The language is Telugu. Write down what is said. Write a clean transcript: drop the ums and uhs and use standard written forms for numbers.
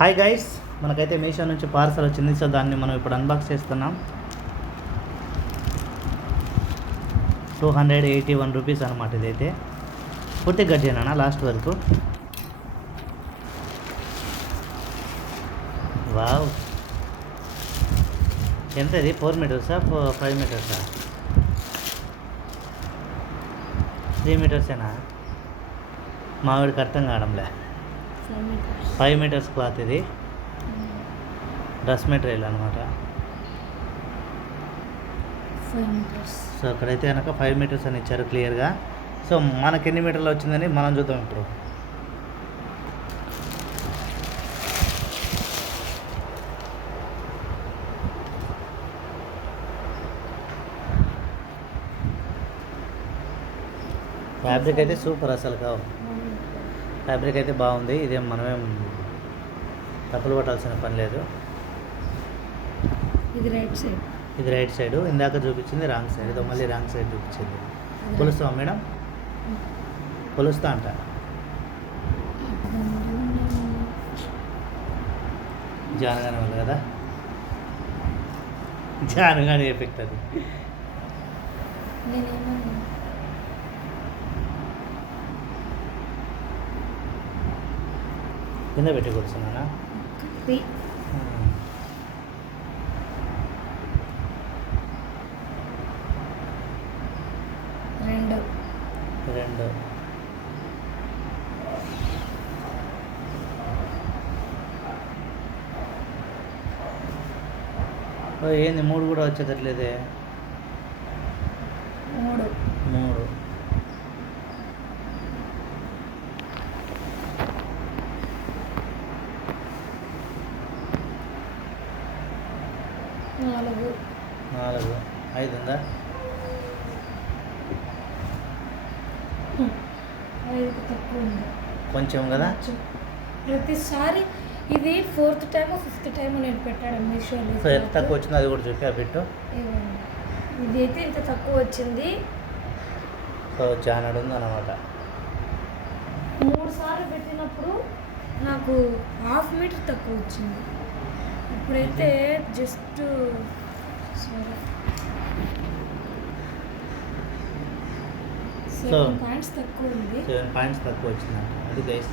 హాయ్ గైస్, మనకైతే మీషో నుంచి పార్సల్ వచ్చింది. సో దాన్ని మనం ఇప్పుడు అన్బాక్స్ చేస్తున్నాం. 281 రూపీస్ అనమాట. ఇదైతే పూర్తి కట్ చేయనా లాస్ట్ వరకు. వావ్, ఎంత ఇది? 4 మీటర్సా 5 మీటర్సా? 3 మీటర్సేనా? మావిడికి అర్థం కావడంలే. 5 మీటర్స్ క్లాత్ ఇది, డ్రెస్ మెటీరియల్ అనమాట. సో అక్కడైతే కనుక 5 మీటర్స్ అని ఇచ్చారు క్లియర్గా. సో మనకి ఎన్ని మీటర్లు వచ్చిందని మనం చూద్దాం ఇప్పుడు. ఫ్యాబ్రిక్ అయితే సూపర్, అసలు కావు. ఫ్యాబ్రిక్ అయితే బాగుంది. ఇదేం మనమేం తప్పులు పట్టాల్సిన పని లేదు. ఇది రైట్ సైడ్, ఇందాక చూపించింది రాంగ్ సైడ్. ఇదో మళ్ళీ రాంగ్ సైడ్ చూపించింది. కొలుస్తావా మేడం? కొలుస్తా అంట. జానగానే ఉంది కదా, జానగానే ఎఫెక్ట్ అది. కింద పెట్టి కొలుస్తున్నానా? రెండు ఏంది 3 కూడా వచ్చేటట్లేదే. 3 4 5 ఉందా? 5 తక్కువ ఉంది కొంచెం కదా. ప్రతిసారి ఇది 4th టైం 5th టైం నేను పెట్టాడు మీషోలో. సో ఎంత తక్కువ వచ్చిందో అది కూడా చెప్పి ఆ పెట్టు. ఇదైతే ఇంత తక్కువ వచ్చింది. సో జానడు ఉంది అనమాట. 3 సార్లు పెట్టినప్పుడు నాకు 1/2 మీటర్ తక్కువ వచ్చింది. ఇప్పుడైతే జస్ట్ 7 పాయింట్స్ తక్కువ ఉంది. 7 పాయింట్స్ తక్కువ వచ్చిందంట. అది గైస్.